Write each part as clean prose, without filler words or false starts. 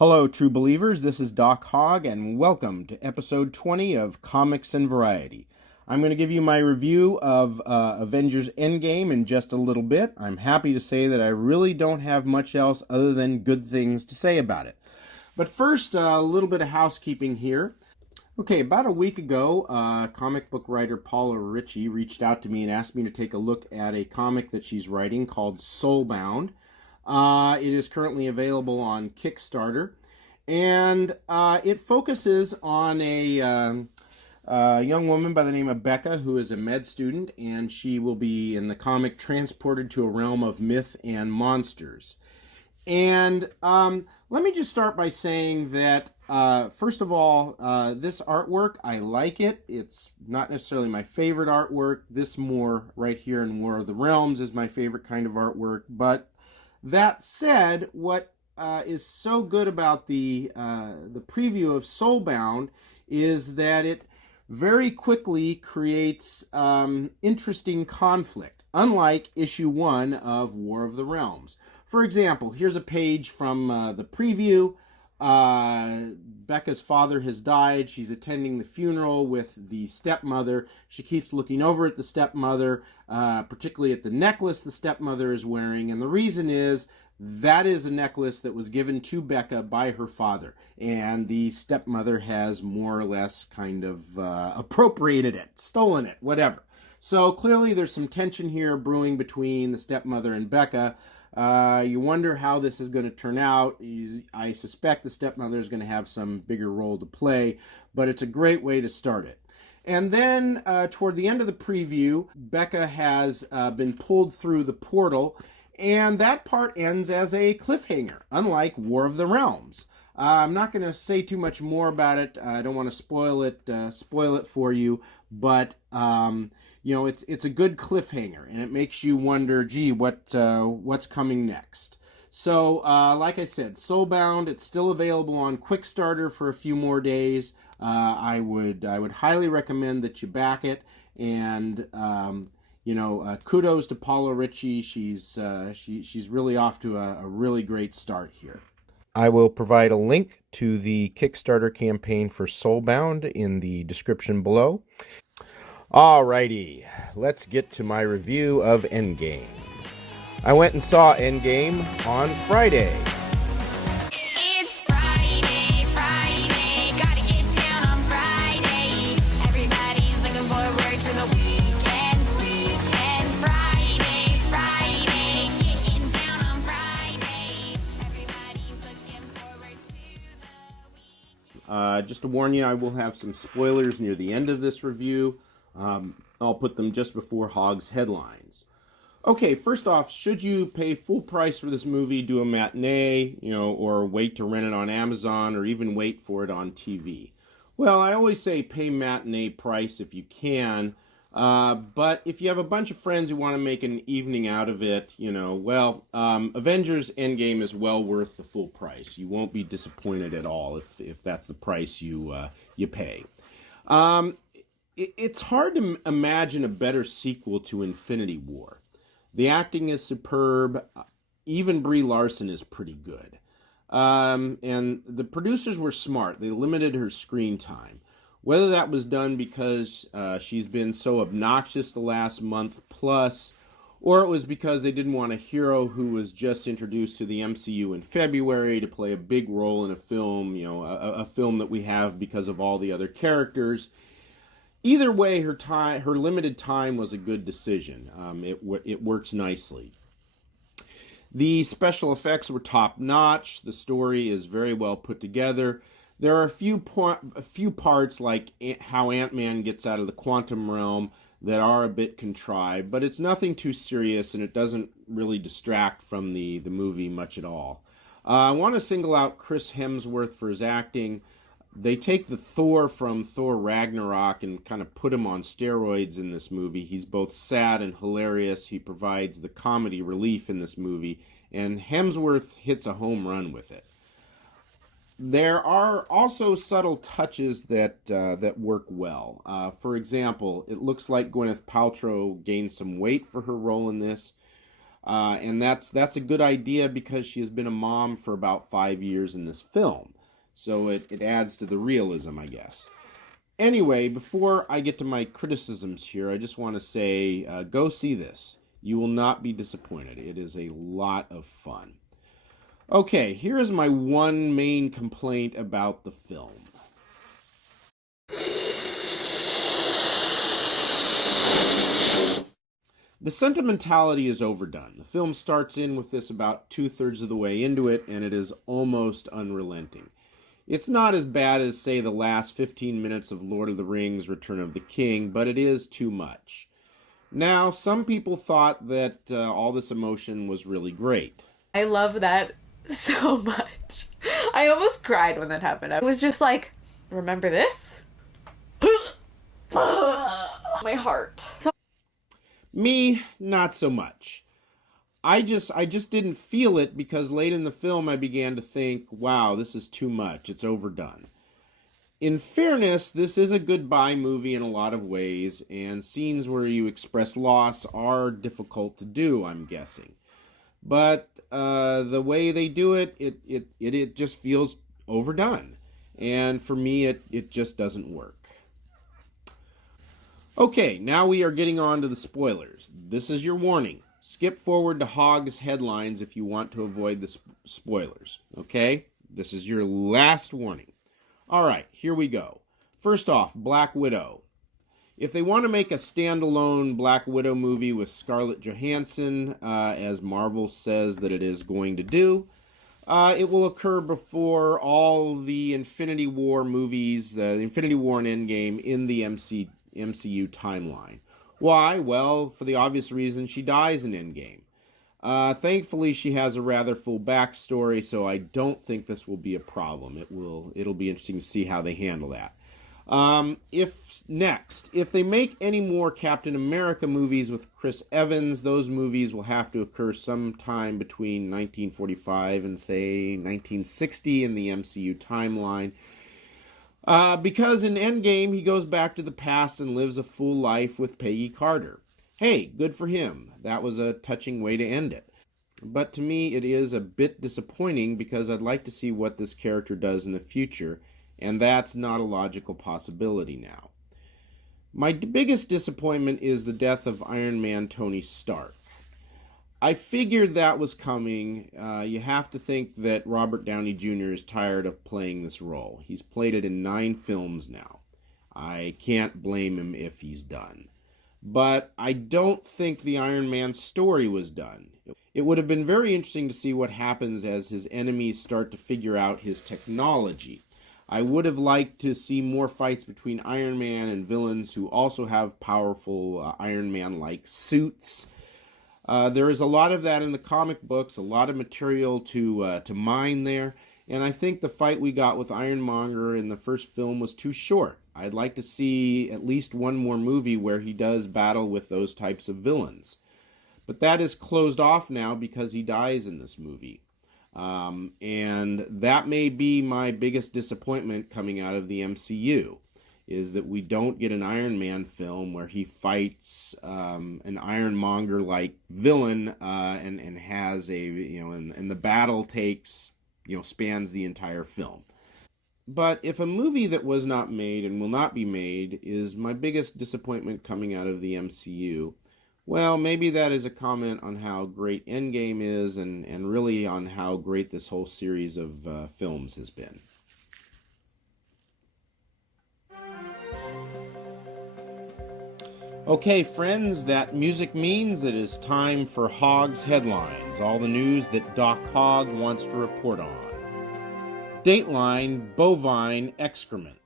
Hello, true believers. This is Doc Hogg, and welcome to episode 20 of Comics and Variety. I'm going to give you my review of Avengers Endgame in just a little bit. I'm happy to say that I really don't have much else other than good things to say about it. But first, a little bit of housekeeping here. Okay, about a week ago, comic book writer Paula Ritchie reached out to me and asked me to take a look at a comic that she's writing called Soulbound. It is currently available on Kickstarter, and it focuses on a young woman by the name of Becca, who is a med student, and she will be, in the comic, transported to a realm of myth and monsters. And let me just start by saying that, first of all, this artwork, I like it. It's not necessarily my favorite artwork. This more right here in War of the Realms is my favorite kind of artwork. But that said, what is so good about the preview of Soulbound is that it very quickly creates interesting conflict, unlike issue 1 of War of the Realms. For example, here's a page from the preview. Becca's father has died. She's attending the funeral with the stepmother. She keeps looking over at the stepmother, particularly at the necklace the stepmother is wearing. And the reason is that is a necklace that was given to Becca by her father. And the stepmother has more or less kind of appropriated it, stolen it, whatever. So clearly there's some tension here brewing between the stepmother and Becca. You wonder how this is going to turn out. I suspect the stepmother is going to have some bigger role to play, but it's a great way to start it. And then toward the end of the preview, Becca has been pulled through the portal, and that part ends as a cliffhanger, unlike War of the Realms. I'm not going to say too much more about it. I don't want to spoil it for you, but it's a good cliffhanger, and it makes you wonder, gee, what's coming next? So, like I said, Soulbound, it's still available on Quickstarter for a few more days. I would highly recommend that you back it, and kudos to Paula Ritchie. She's really off to a really great start here. I will provide a link to the Kickstarter campaign for Soulbound in the description below. Alrighty, let's get to my review of Endgame. I went and saw Endgame on Friday. It's Friday, gotta get down on Friday. Everybody's looking forward to the weekend. Friday, getting down on Friday. Everybody's looking forward to the weekend. Just to warn you, I will have some spoilers near the end of this review. I'll put them just before Hogg's headlines. Okay, first off, should you pay full price for this movie, do a matinee, or wait to rent it on Amazon, or even wait for it on TV? Well, I always say pay matinee price if you can, but if you have a bunch of friends who want to make an evening out of it, Avengers Endgame is well worth the full price. You won't be disappointed at all if that's the price you pay. It's hard to imagine a better sequel to Infinity War. The acting is superb. Even Brie Larson is pretty good. And the producers were smart. They limited her screen time. Whether that was done because she's been so obnoxious the last month plus, or it was because they didn't want a hero who was just introduced to the MCU in February to play a big role in a film, a film that we have because of all the other characters. Either way, her limited time was a good decision. It works nicely. The special effects were top-notch. The story is very well put together. There are a few parts, like how Ant-Man gets out of the quantum realm, that are a bit contrived, but it's nothing too serious, and it doesn't really distract from the movie much at all. I want to single out Chris Hemsworth for his acting. They take the Thor from Thor Ragnarok and kind of put him on steroids in this movie. He's both sad and hilarious. He provides the comedy relief in this movie, and Hemsworth hits a home run with it. There are also subtle touches that work well. For example, it looks like Gwyneth Paltrow gained some weight for her role in this. And that's a good idea because she has been a mom for about 5 years in this film. So it adds to the realism, I guess. Anyway, before I get to my criticisms here, I just want to say go see this. You will not be disappointed. It is a lot of fun. Okay, here is my one main complaint about the film. The sentimentality is overdone. The film starts in with this about 2/3 of the way into it, and it is almost unrelenting. It's not as bad as, say, the last 15 minutes of Lord of the Rings: Return of the King, but it is too much. Now, some people thought that all this emotion was really great. I love that so much. I almost cried when that happened. I was just like, remember this? My heart. So Me, not so much. I just didn't feel it because late in the film I began to think, wow, this is too much. It's overdone. In fairness, this is a goodbye movie in a lot of ways, and scenes where you express loss are difficult to do, I'm guessing. But the way they do it, it just feels overdone. And for me, it just doesn't work. Okay, now we are getting on to the spoilers. This is your warning. Skip forward to Hogg's headlines if you want to avoid the spoilers. Okay? This is your last warning. All right, here we go. First off, Black Widow. If they want to make a standalone Black Widow movie with Scarlett Johansson, as Marvel says that it is going to do, it will occur before all the Infinity War movies, the Infinity War and Endgame, in the MCU timeline. Why? Well, for the obvious reason, she dies in Endgame. Thankfully, she has a rather full backstory, so I don't think this will be a problem. It'll be interesting to see how they handle that. If they make any more Captain America movies with Chris Evans, those movies will have to occur sometime between 1945 and, say, 1960 in the MCU timeline. Because in Endgame, he goes back to the past and lives a full life with Peggy Carter. Hey, good for him. That was a touching way to end it. But to me, it is a bit disappointing because I'd like to see what this character does in the future, and that's not a logical possibility now. My biggest disappointment is the death of Iron Man Tony Stark. I figured that was coming. You have to think that Robert Downey Jr. is tired of playing this role. He's played it in 9 films now. I can't blame him if he's done. But I don't think the Iron Man story was done. It would have been very interesting to see what happens as his enemies start to figure out his technology. I would have liked to see more fights between Iron Man and villains who also have powerful Iron Man-like suits. There is a lot of that in the comic books, a lot of material to mine there, and I think the fight we got with Ironmonger in the first film was too short. I'd like to see at least one more movie where he does battle with those types of villains. But that is closed off now because he dies in this movie. And that may be my biggest disappointment coming out of the MCU, is that we don't get an Iron Man film where he fights an Ironmonger-like villain and has and the battle spans the entire film. But if a movie that was not made and will not be made is my biggest disappointment coming out of the MCU, well, maybe that is a comment on how great Endgame is and really on how great this whole series of films has been. Okay, friends, that music means it is time for Hogg's Headlines, all the news that Doc Hogg wants to report on. Dateline, bovine excrement.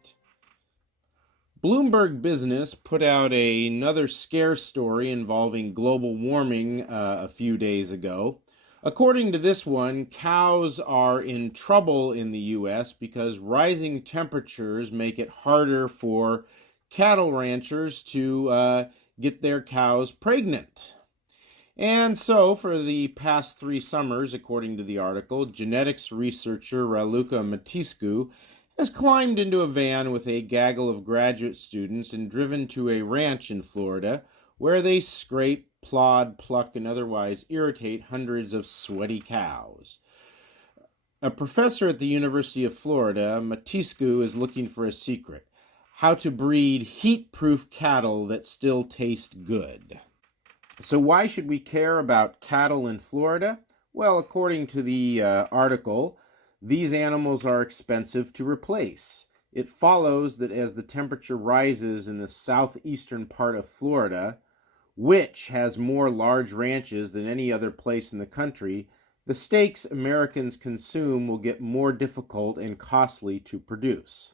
Bloomberg Business put out another scare story involving global warming a few days ago. According to this one, cows are in trouble in the U.S. because rising temperatures make it harder for cattle ranchers to get their cows pregnant. And so, for the past 3 summers, according to the article, genetics researcher Raluca Matiscu has climbed into a van with a gaggle of graduate students and driven to a ranch in Florida where they scrape plod, pluck, and otherwise irritate hundreds of sweaty cows. A professor at the University of Florida, Matiscu, is looking for a secret: how to breed heat-proof cattle that still taste good. So why should we care about cattle in Florida? Well, according to the article, these animals are expensive to replace. It follows that as the temperature rises in the southeastern part of Florida, which has more large ranches than any other place in the country, the steaks Americans consume will get more difficult and costly to produce.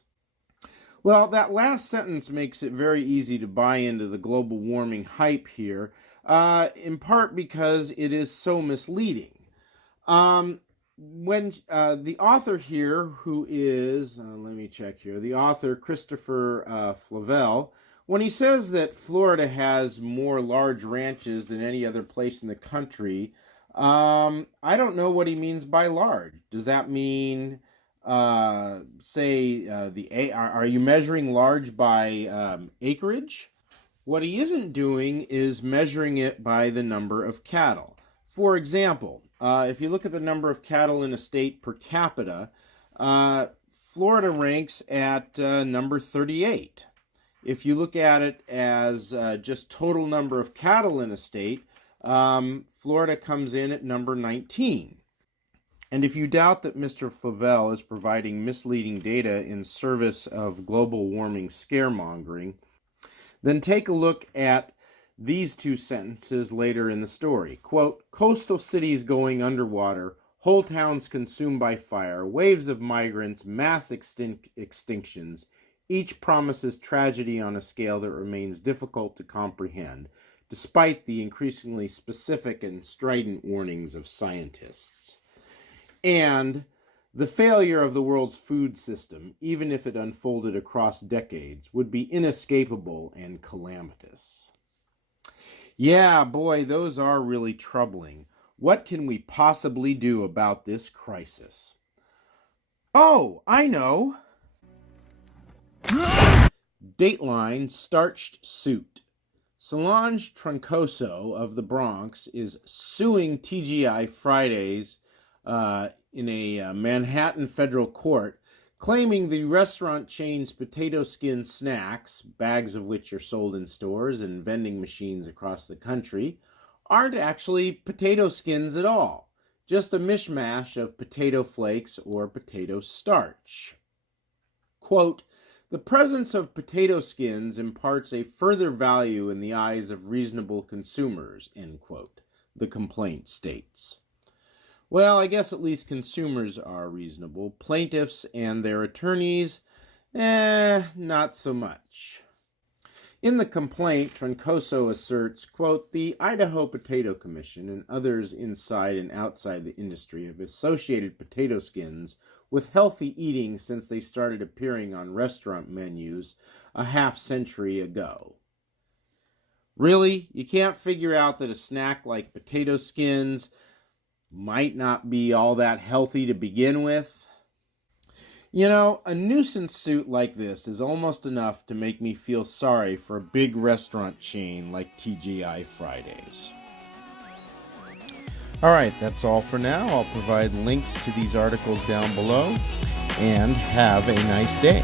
Well, that last sentence makes it very easy to buy into the global warming hype here, in part because it is so misleading. When the author here, who is, let me check here, the author Christopher Flavel, when he says that Florida has more large ranches than any other place in the country, I don't know what he means by large. Does that mean, are you measuring large by acreage? What he isn't doing is measuring it by the number of cattle. For example, if you look at the number of cattle in a state per capita, Florida ranks at number 38. If you look at it as just total number of cattle in a state, Florida comes in at number 19. And if you doubt that Mr. Flavel is providing misleading data in service of global warming scaremongering, then take a look at these two sentences later in the story. Quote, coastal cities going underwater, whole towns consumed by fire, waves of migrants, mass extinctions. Each promises tragedy on a scale that remains difficult to comprehend, despite the increasingly specific and strident warnings of scientists. And the failure of the world's food system, even if it unfolded across decades, would be inescapable and calamitous. Yeah, boy, those are really troubling. What can we possibly do about this crisis? Oh, I know! Dateline starched suit. Solange Troncoso of the Bronx is suing TGI Fridays in a Manhattan federal court, claiming the restaurant chain's potato skin snacks, bags of which are sold in stores and vending machines across the country, aren't actually potato skins at all, just a mishmash of potato flakes or potato starch. Quote, the presence of potato skins imparts a further value in the eyes of reasonable consumers, end quote, the complaint states. Well, I guess at least consumers are reasonable. Plaintiffs and their attorneys, not so much. In the complaint, Troncoso asserts, quote, the Idaho Potato Commission and others inside and outside the industry have associated potato skins with healthy eating since they started appearing on restaurant menus a half-century ago. Really? You can't figure out that a snack like potato skins might not be all that healthy to begin with? You know, a nuisance suit like this is almost enough to make me feel sorry for a big restaurant chain like TGI Fridays. Alright, that's all for now. I'll provide links to these articles down below, and have a nice day.